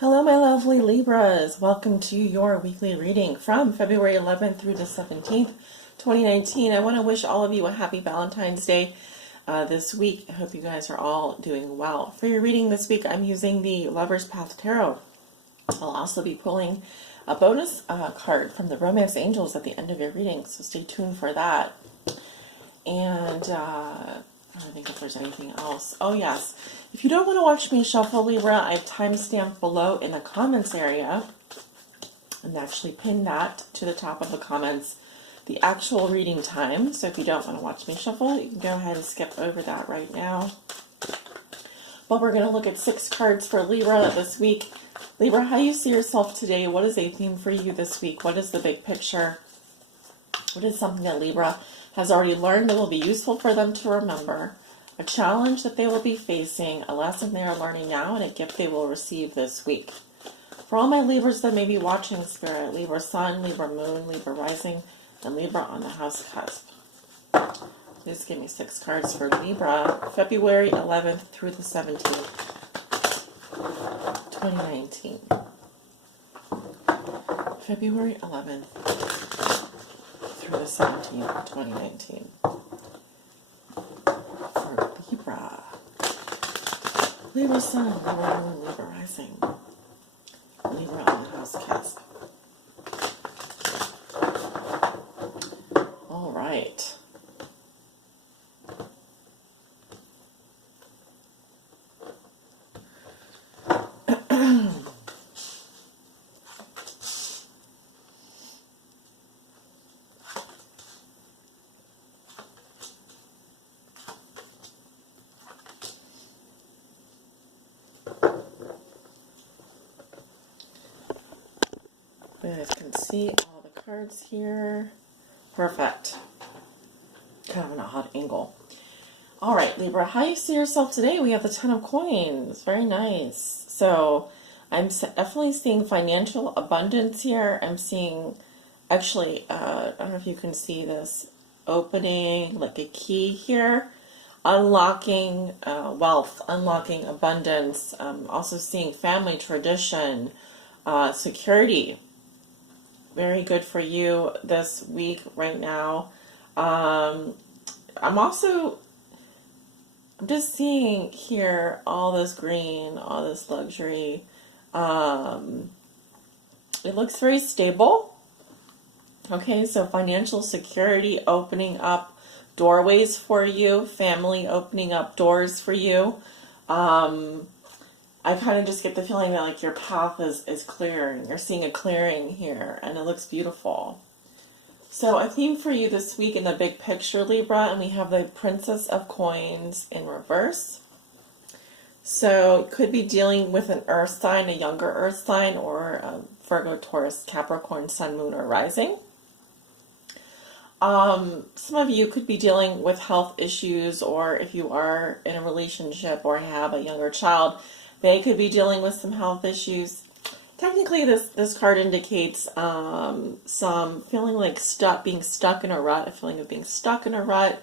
Hello, my lovely Libras. Welcome to your weekly reading from February 11th through the 17th, 2019. I want to wish all of you a happy Valentine's Day this week. I hope you guys are all doing well. For your reading this week, I'm using the Lover's Path Tarot. I'll also be pulling a bonus card from the Romance Angels at the end of your reading, so stay tuned for that. And I don't think if there's anything else. Oh, yes. If you don't want to watch me shuffle, Libra, I have timestamped below in the comments area, and actually pinned that to the top of the comments, the actual reading time. So if you don't want to watch me shuffle, you can go ahead and skip over that right now. But we're going to look at 6 cards for Libra this week. Libra, how you see yourself today? What is a theme for you this week? What is the big picture? What is something that Libra has already learned that will be useful for them to remember? A challenge that they will be facing, a lesson they are learning now, and a gift they will receive this week. For all my Libras that may be watching, Spirit, Libra Sun, Libra Moon, Libra Rising, and Libra on the house cusp. Please give me 6 cards for Libra, February 11th through the 17th, 2019. February 11th through the 17th, 2019. For Libra. Libra Sun, Libra Moon, Libra Rising, Libra on the house cusp. All right. You guys can see all the cards here. Perfect. Kind of an odd angle. All right, Libra, how you see yourself today? We have the 10 of Coins. Very nice. So I'm definitely seeing financial abundance here. I'm seeing, actually, I don't know if you can see this, opening like a key here. Unlocking wealth, unlocking abundance. Also seeing family tradition, security. Very good for you this week right now. I'm just seeing here all this green, all this luxury. It looks very stable. Okay, so financial security opening up doorways for you, family opening up doors for you. I kind of just get the feeling that like your path is clearing. You're seeing a clearing here, and it looks beautiful. So a theme for you this week in the big picture, Libra, and we have the Princess of Coins in reverse. So it could be dealing with an earth sign, a younger earth sign, or Virgo, Taurus, Capricorn, Sun, Moon, or Rising. Some of you could be dealing with health issues, or if you are in a relationship or have a younger child, they could be dealing with some health issues. Technically, this card indicates some feeling like being stuck in a rut, a feeling of being stuck in a rut.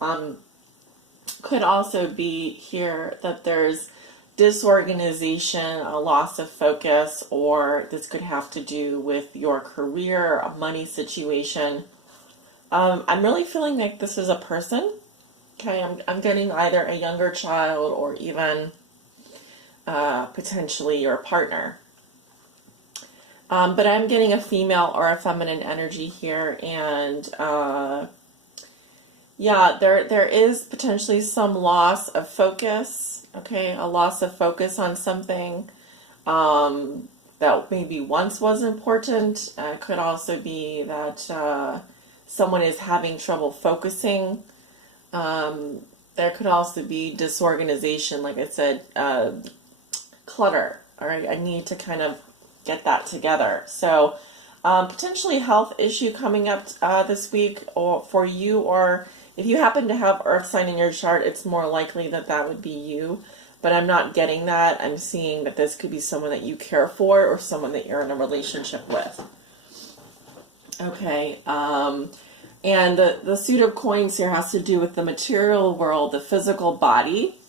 Could also be here that there's disorganization, a loss of focus, or this could have to do with your career, a money situation. I'm really feeling like this is a person. Okay, I'm getting either a younger child or even potentially your partner. But I'm getting a female or a feminine energy here, and yeah, there is potentially some loss of focus. Okay, a loss of focus on something that maybe once was important. Could also be that someone is having trouble focusing. There could also be disorganization, like I said, clutter. All right, I need to kind of get that together. So potentially health issue coming up this week, or for you, or if you happen to have earth sign in your chart, it's more likely that that would be you. But I'm not getting that. I'm seeing that this could be someone that you care for or someone that you're in a relationship with. Okay, and the suit of coins here has to do with the material world, the physical body.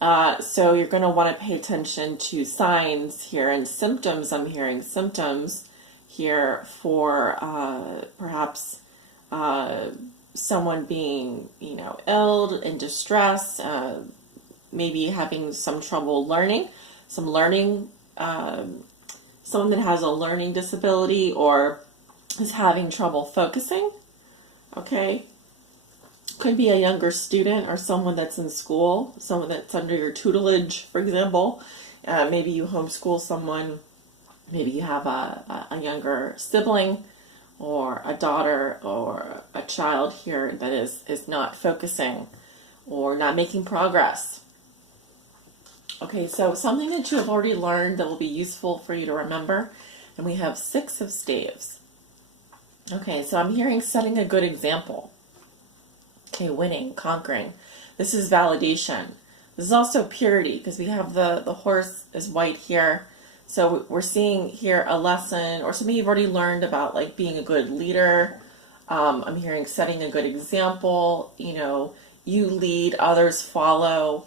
So you're going to want to pay attention to signs here and symptoms. I'm hearing symptoms here for perhaps someone being, ill, in distress, maybe having some trouble learning, someone that has a learning disability or is having trouble focusing. Okay. Could be a younger student or someone that's in school, someone that's under your tutelage, for example. Maybe you homeschool someone. Maybe you have a younger sibling or a daughter or a child here that is not focusing or not making progress. Okay, so something that you have already learned that will be useful for you to remember. And we have 6 of staves. Okay, so I'm hearing setting a good example. Okay, winning, conquering. This is validation. This is also purity because we have the horse is white here. So we're seeing here a lesson or something you've already learned about, like being a good leader. I'm hearing setting a good example. You lead, others follow.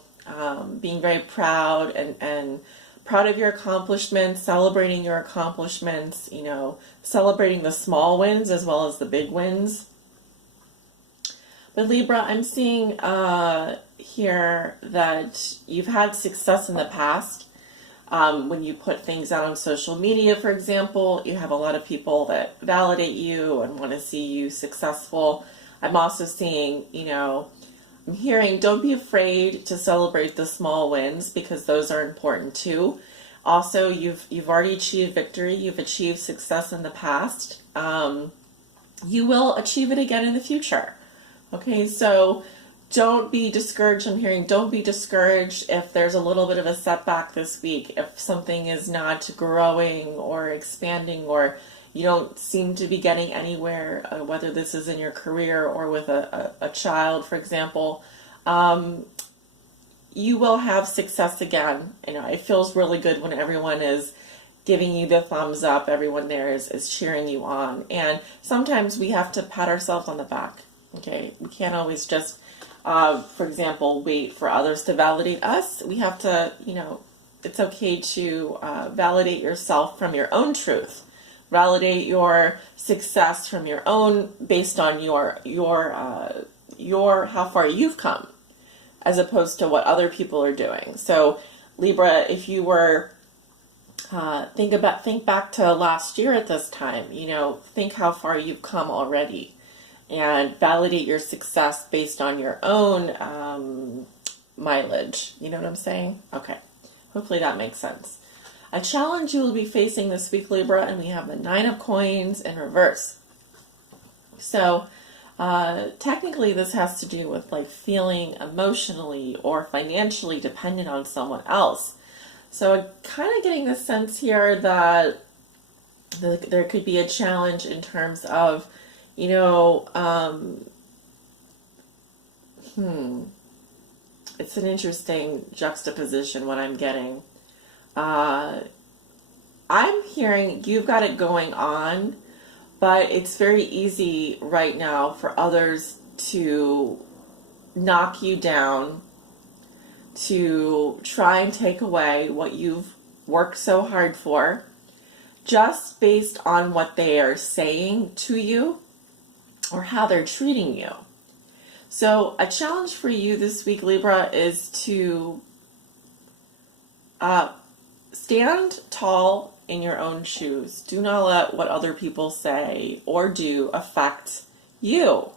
Being very proud and proud of your accomplishments, celebrating your accomplishments, celebrating the small wins as well as the big wins. But Libra, I'm seeing here that you've had success in the past. When you put things out on social media, for example, you have a lot of people that validate you and want to see you successful. I'm also seeing, I'm hearing don't be afraid to celebrate the small wins because those are important too. Also, you've already achieved victory. You've achieved success in the past. You will achieve it again in the future. Okay, so don't be discouraged. I'm hearing don't be discouraged if there's a little bit of a setback this week, if something is not growing or expanding or you don't seem to be getting anywhere, whether this is in your career or with a child, for example. You will have success again. It feels really good when everyone is giving you the thumbs up. Everyone there is cheering you on. And sometimes we have to pat ourselves on the back. Okay, we can't always just, for example, wait for others to validate us. We have to, it's okay to validate yourself from your own truth. Validate your success from your own, based on your how far you've come, as opposed to what other people are doing. So, Libra, if you were think back to last year at this time. Think how far you've come already. And validate your success based on your own mileage. You know what I'm saying? Okay. Hopefully that makes sense. A challenge you will be facing this week, Libra, and we have the 9 of Coins in reverse. So technically this has to do with feeling emotionally or financially dependent on someone else. So I'm kind of getting the sense here that there could be a challenge in terms of it's an interesting juxtaposition what I'm getting. I'm hearing you've got it going on, but it's very easy right now for others to knock you down, to try and take away what you've worked so hard for, just based on what they are saying to you or how they're treating you. So a challenge for you this week, Libra, is to stand tall in your own shoes. Do not let what other people say or do affect you.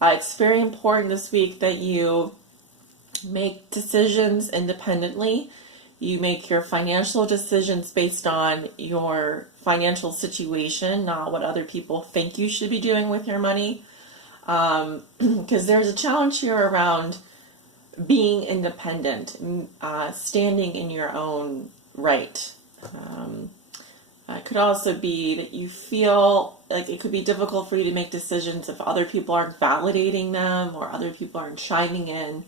It's very important this week that you make decisions independently. You make your financial decisions based on your financial situation, not what other people think you should be doing with your money. Because there's a challenge here around being independent, standing in your own right. It could also be that you feel like it could be difficult for you to make decisions if other people aren't validating them or other people aren't chiming in.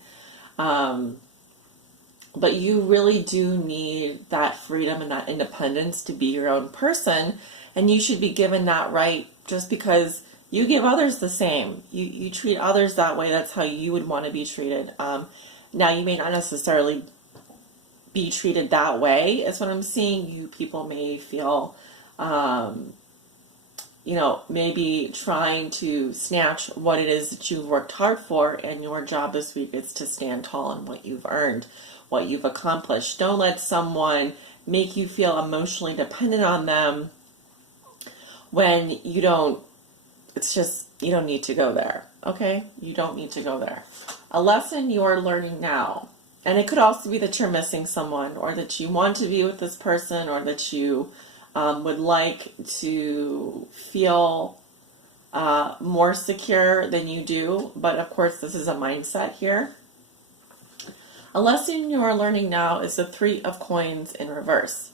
But you really do need that freedom and that independence to be your own person, and you should be given that right just because you give others the same. You treat others that way. That's how you would want to be treated. Now, you may not necessarily be treated that way, is what I'm seeing. You people may feel, maybe trying to snatch what it is that you've worked hard for, and your job this week is to stand tall in what you've earned, what you've accomplished. Don't let someone make you feel emotionally dependent on them when you don't. It's just, you don't need to go there, okay? You don't need to go there. A lesson you are learning now, and it could also be that you're missing someone, or that you want to be with this person, or that you would like to feel more secure than you do. But of course, this is a mindset here. A lesson you are learning now is the Three of Coins in reverse.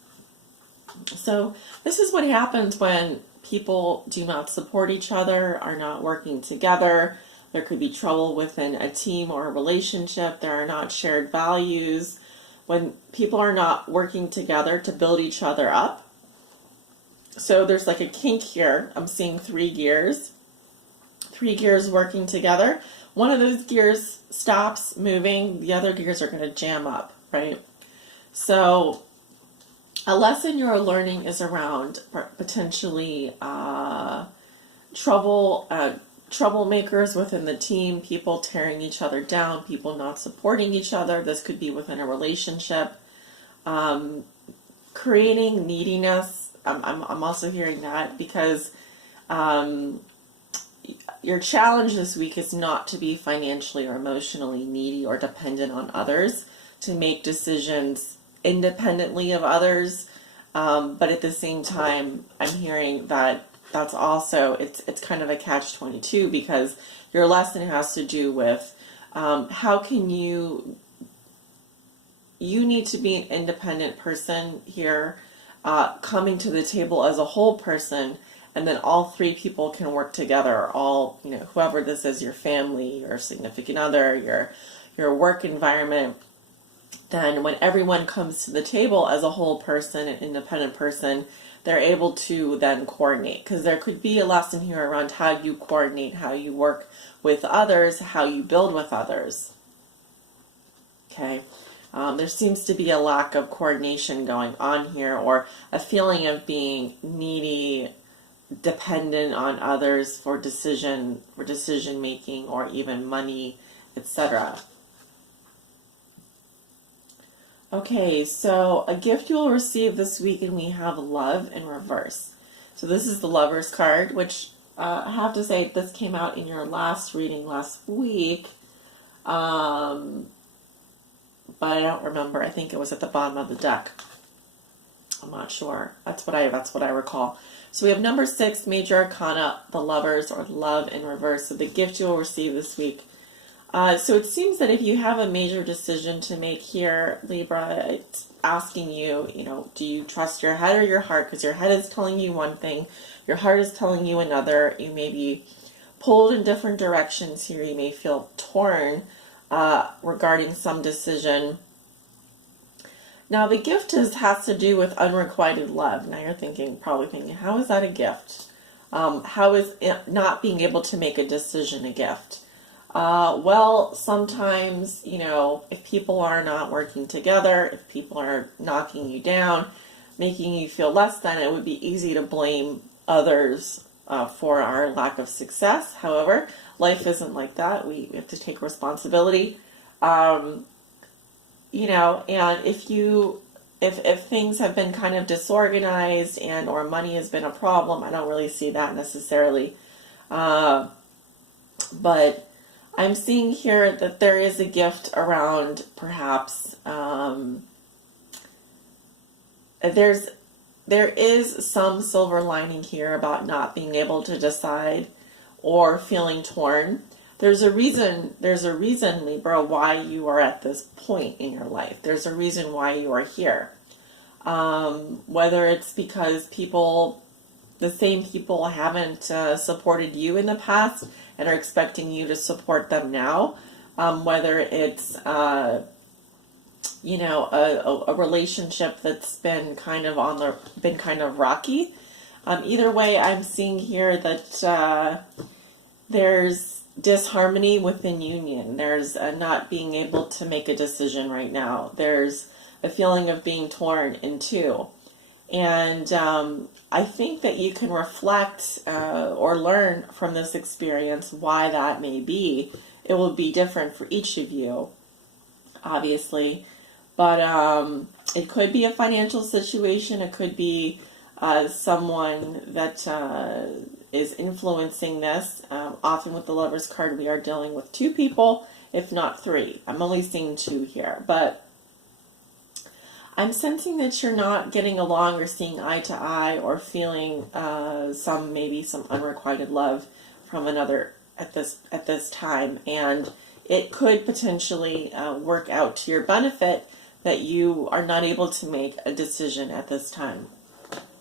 So this is what happens when people do not support each other, are not working together. There could be trouble within a team or a relationship. There are not shared values. When people are not working together to build each other up. So there's like a kink here. I'm seeing 3 gears. 3 gears working together. One of those gears stops moving. The other gears are going to jam up, right? So a lesson you're learning is around potentially troublemakers within the team, people tearing each other down, people not supporting each other. This could be within a relationship. Creating neediness. I'm also hearing that because your challenge this week is not to be financially or emotionally needy or dependent on others, to make decisions independently of others. But at the same time, I'm hearing that that's also, it's kind of a catch-22, because your lesson has to do with how can you need to be an independent person here, coming to the table as a whole person, and then all 3 people can work together, all, whoever this is, your family, your significant other, your work environment. Then when everyone comes to the table as a whole person, an independent person, they're able to then coordinate, because there could be a lesson here around how you coordinate, how you work with others, how you build with others. Okay. There seems to be a lack of coordination going on here, or a feeling of being needy, dependent on others for decision making, or even money, etc. Okay, so a gift you will receive this week, and we have love in reverse. So this is the Lover's card, which I have to say, this came out in your last reading last week. But I don't remember. I think it was at the bottom of the deck. I'm not sure. That's what I recall. So we have number 6, Major Arcana, the Lovers, or love in reverse. So the gift you will receive this week. So it seems that if you have a major decision to make here, Libra, it's asking you, do you trust your head or your heart? Because your head is telling you one thing, your heart is telling you another. You may be pulled in different directions here. You may feel torn regarding some decision. Now the gift has to do with unrequited love. Now you're probably thinking, how is that a gift? How is not being able to make a decision a gift? Well, sometimes, if people are not working together, if people are knocking you down, making you feel less than, it would be easy to blame others for our lack of success. However, life isn't like that. We have to take responsibility. And if things have been kind of disorganized or money has been a problem, I don't really see that necessarily. But I'm seeing here that there is a gift around perhaps, there is some silver lining here about not being able to decide or feeling torn. There's a reason, Libra, why you are at this point in your life. There's a reason why you are here. Whether it's because the same people haven't supported you in the past and are expecting you to support them now. Whether it's, a relationship that's been kind of rocky. Either way, I'm seeing here that there's disharmony within union. There's a not being able to make a decision right now. There's a feeling of being torn in two. And I think that you can reflect or learn from this experience why that may be. It will be different for each of you, obviously. But it could be a financial situation. It could be someone that is influencing this. Often with the Lover's card, we are dealing with two people, if not three. I'm only seeing two here. But I'm sensing that you're not getting along or seeing eye to eye or feeling maybe some unrequited love from another at this time. And it could potentially work out to your benefit that you are not able to make a decision at this time.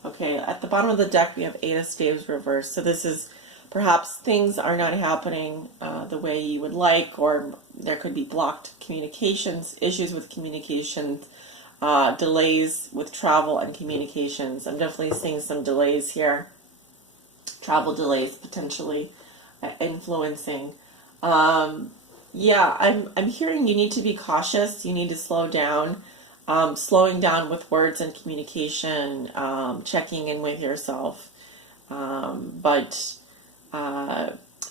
Okay, at the bottom of the deck we have Eight of Staves reversed. So this is perhaps things are not happening the way you would like, or there could be blocked communications, issues with communications, delays with travel and communications. I'm definitely seeing some delays here. Travel delays potentially influencing. Yeah, I'm hearing you need to be cautious. You need to slow down. Slowing down with words and communication, checking in with yourself. But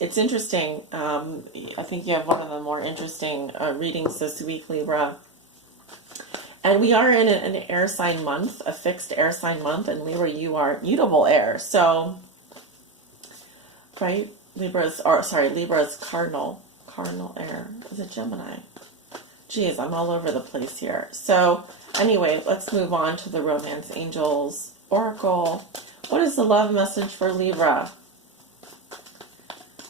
it's interesting. I think you have one of the more interesting readings this week, Libra. And we are in an air sign month, a fixed air sign month, and Libra, you are mutable air. So, right? Libra's cardinal air. Is it Gemini? Geez, I'm all over the place here. So, anyway, let's move on to the Romance Angels Oracle. What is the love message for Libra?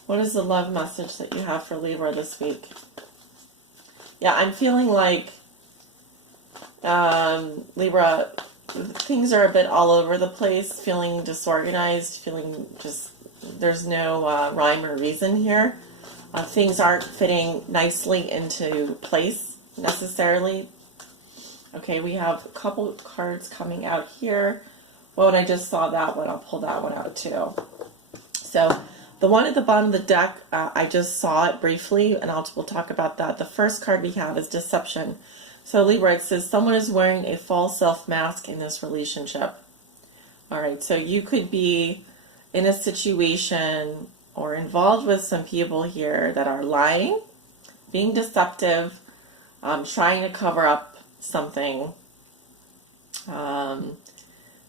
What is the love message that you have for Libra this week? Yeah, I'm feeling like Libra, things are a bit all over the place, feeling disorganized, feeling just, there's no rhyme or reason here. Things aren't fitting nicely into place necessarily. Okay, we have a couple cards coming out here. Well, and I just saw that one. I'll pull that one out too. So the one at the bottom of the deck, I just saw it briefly, and we'll talk about that. The first card we have is Deception. So Libra, it says someone is wearing a false self mask in this relationship. All right, so you could be in a situation or involved with some people here that are lying, being deceptive, trying to cover up something.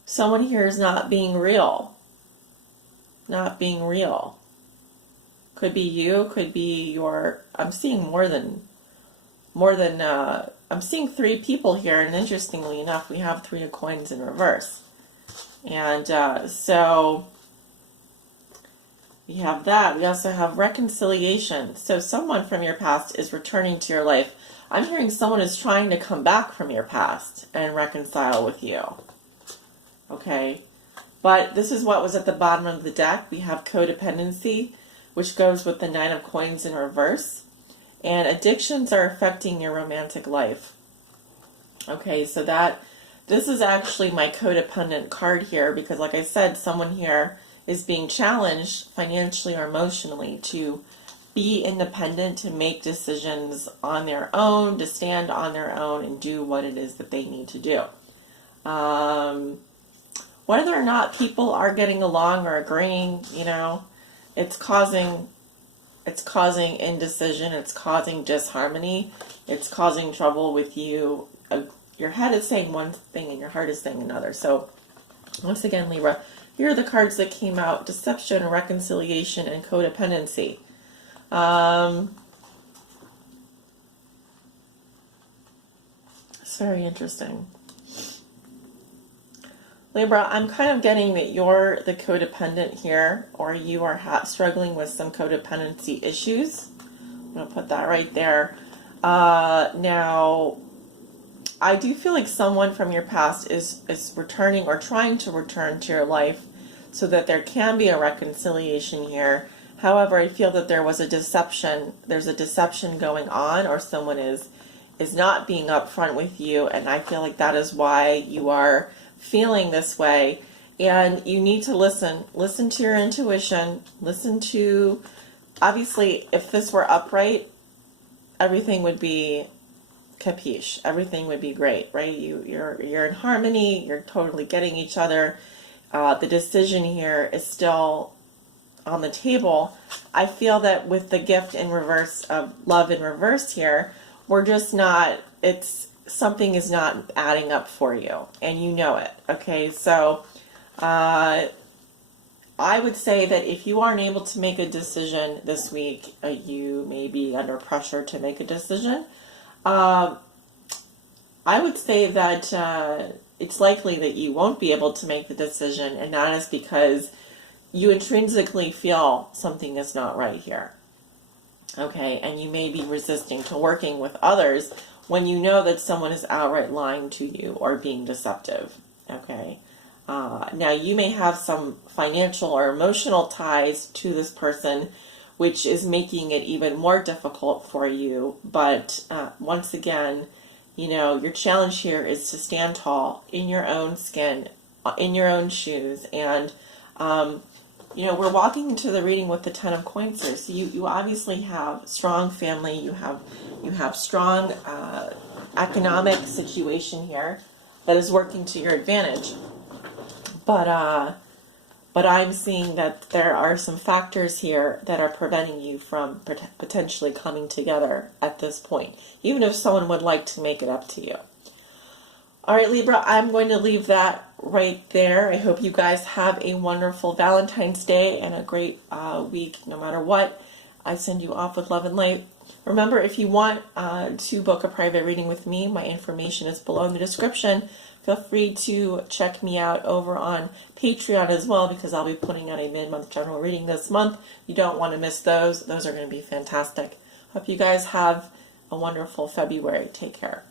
Someone here is not being real. Not being real. Could be you, could be your, I'm seeing more than, I'm seeing three people here, and interestingly enough, we have Three of Coins in reverse. And so we have that. We also have reconciliation. So someone from your past is returning to your life. I'm hearing someone is trying to come back from your past and reconcile with you. Okay? But this is what was at the bottom of the deck. We have codependency, which goes with the Nine of Coins in reverse. And addictions are affecting your romantic life. Okay, so this is actually my codependent card here, because like I said, someone here is being challenged financially or emotionally to be independent, to make decisions on their own, to stand on their own and do what it is that they need to do. Whether or not people are getting along or agreeing, it's causing indecision, it's causing disharmony, it's causing trouble with you. Your head is saying one thing and your heart is saying another. So once again, Libra, here are the cards that came out: deception, reconciliation, and codependency. It's very interesting. Libra, I'm kind of getting that you're the codependent here, or you are struggling with some codependency issues. I'm going to put that right there. Now, I do feel like someone from your past is returning or trying to return to your life so that there can be a reconciliation here. However, I feel that there was a deception. There's a deception going on, or someone is not being upfront with you, and I feel like that is why you are feeling this way. And you need to listen to your intuition, listen to obviously, if this were upright, everything would be capiche. Everything would be great, right? You're in harmony. You're totally getting each other. The decision here is still on the table. I feel that with the gift in reverse of love in reverse here, we're just not, something is not adding up for you, and you know it. Okay, so I would say that if you aren't able to make a decision this week, you may be under pressure to make a decision. I would say that it's likely that you won't be able to make the decision, and that is because you intrinsically feel something is not right here. Okay, and you may be resisting to working with others when you know that someone is outright lying to you or being deceptive. Okay, now you may have some financial or emotional ties to this person, which is making it even more difficult for you. But once again, your challenge here is to stand tall in your own skin, in your own shoes. And, we're walking into the reading with the Ten of Coins here. So you obviously have strong family. You have strong economic situation here that is working to your advantage. But I'm seeing that there are some factors here that are preventing you from potentially coming together at this point, even if someone would like to make it up to you. All right, Libra, I'm going to leave that right there. I hope you guys have a wonderful Valentine's Day and a great week, no matter what. I send you off with love and light. Remember, if you want to book a private reading with me, my information is below in the description. Feel free to check me out over on Patreon as well, because I'll be putting out a mid-month general reading this month. You don't want to miss those. Those are going to be fantastic. Hope you guys have a wonderful February. Take care.